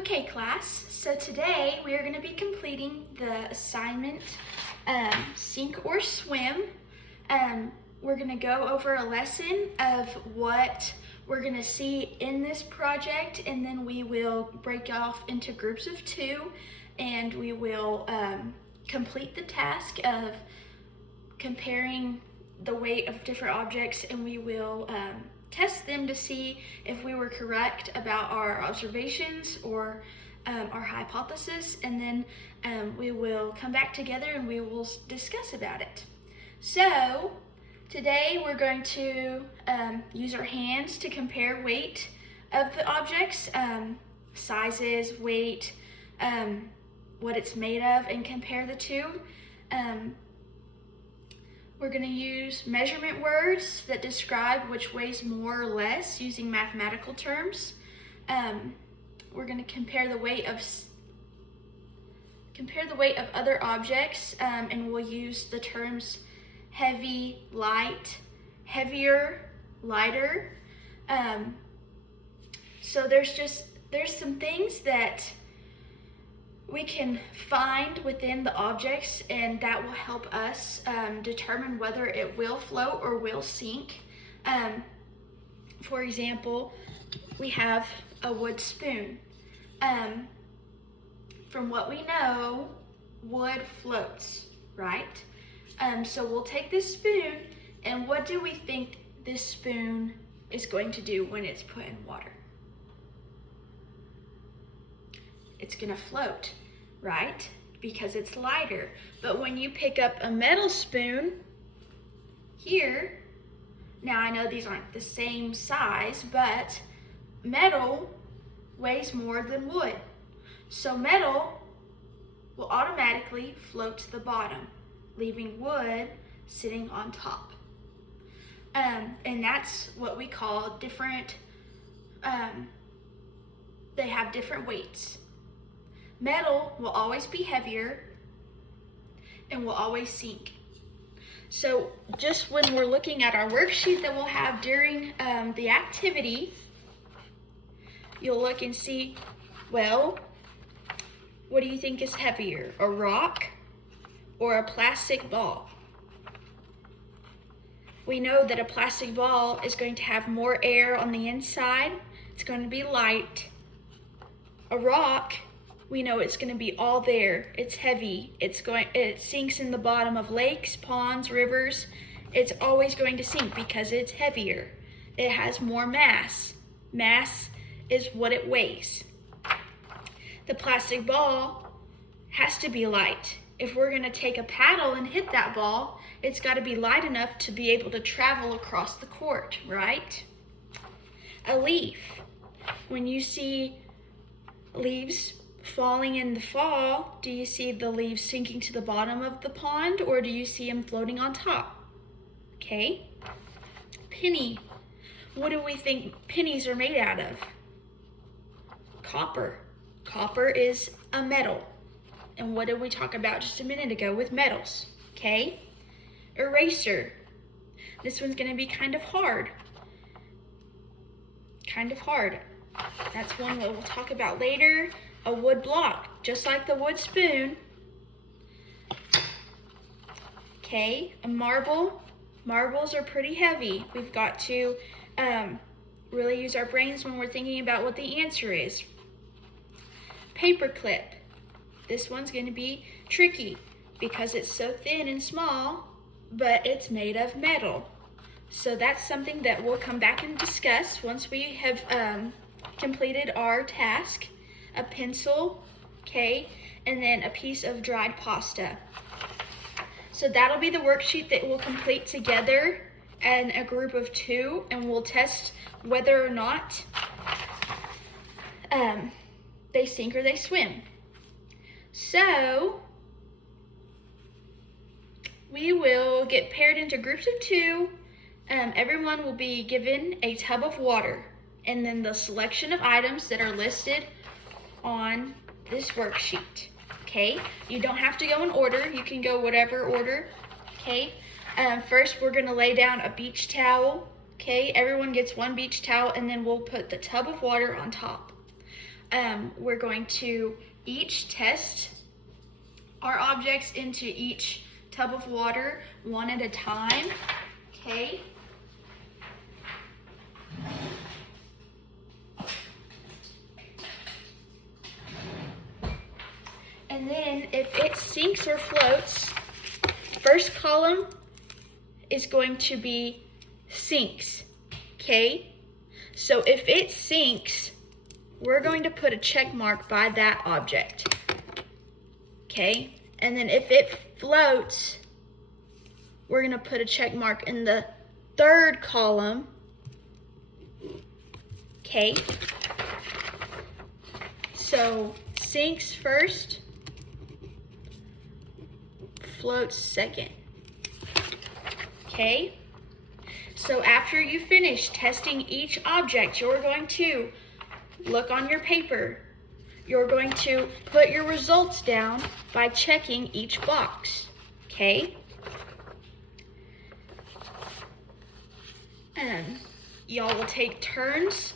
Okay, class, so today we are going to be completing the assignment Sink or Swim. We're going to go over a lesson of what we're going to see in this project, and then we will break off into groups of two, and we will complete the task of comparing the weight of different objects, and we will test them to see if we were correct about our observations or our hypothesis, and then we will come back together and we will discuss about it. So today we're going to use our hands to compare weight of the objects, sizes, weight, what it's made of, and compare the two. We're going to use measurement words that describe which weighs more or less using mathematical terms. We're going to compare the weight of other objects, and we'll use the terms heavy, light, heavier, lighter. So there's some things that we can find within the objects, and that will help us determine whether it will float or will sink. For example, we have a wood spoon. From what we know, wood floats, right? So we'll take this spoon, and what do we think this spoon is going to do when it's put in water? It's gonna float, right? Because it's lighter. But when you pick up a metal spoon here, now I know these aren't the same size, but metal weighs more than wood. So metal will automatically float to the bottom, leaving wood sitting on top. And that's what we call different, they have different weights. Metal will always be heavier and will always sink. So just when we're looking at our worksheet that we'll have during the activity, you'll look and see, well, what do you think is heavier, a rock or a plastic ball? We know that a plastic ball is going to have more air on the inside. It's going to be light. A rock, we know it's going to be all there. It's heavy. It sinks in the bottom of lakes, ponds, rivers. It's always going to sink because it's heavier. It has more mass. Mass is what it weighs. The plastic ball has to be light. If we're going to take a paddle and hit that ball, it's got to be light enough to be able to travel across the court, right? A leaf. When you see leaves falling in the fall, do you see the leaves sinking to the bottom of the pond, or do you see them floating on top? Okay. Penny. What do we think pennies are made out of? Copper. Copper is a metal. And what did we talk about just a minute ago with metals? Okay. Eraser. This one's going to be kind of hard. Kind of hard. That's one that we'll talk about later. A wood block, just like the wood spoon. Okay, a marble. Marbles are pretty heavy. We've got to really use our brains when we're thinking about what the answer is. Paperclip. This one's going to be tricky because it's so thin and small, but it's made of metal. So that's something that we'll come back and discuss once we have completed our task. A pencil, okay, and then a piece of dried pasta. So that'll be the worksheet that we'll complete together in a group of two, and we'll test whether or not they sink or they swim. So we will get paired into groups of two. Everyone will be given a tub of water, and then the selection of items that are listed on this worksheet. Okay, you don't have to go in order. You can go whatever order. Okay, first we're going to lay down a beach towel. Okay, everyone gets one beach towel, and then we'll put the tub of water on top. we're going to each test our objects into each tub of water one at a time, okay? And then if it sinks or floats, first column is going to be sinks, okay? So if it sinks, we're going to put a check mark by that object, okay? And then if it floats, we're gonna put a check mark in the third column, okay? So sinks first, floats second, okay? So after you finish testing each object, you're going to look on your paper. You're going to put your results down by checking each box, okay? Y'all will take turns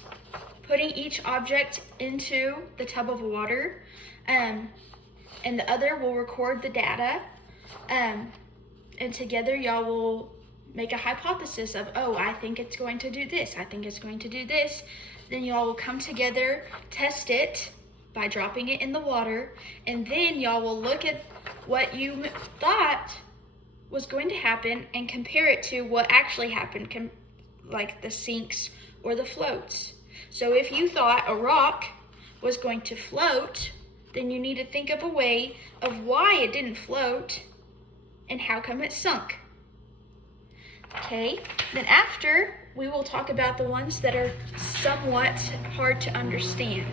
putting each object into the tub of water, and the other will record the data, and together y'all will make a hypothesis of, oh, I think it's going to do this, I think it's going to do this. Then y'all will come together, test it by dropping it in the water, and then y'all will look at what you thought was going to happen and compare it to what actually happened, like the sinks or the floats. So if you thought a rock was going to float, then you need to think of a way of why it didn't float and how come it sunk. Okay, then after, we will talk about the ones that are somewhat hard to understand.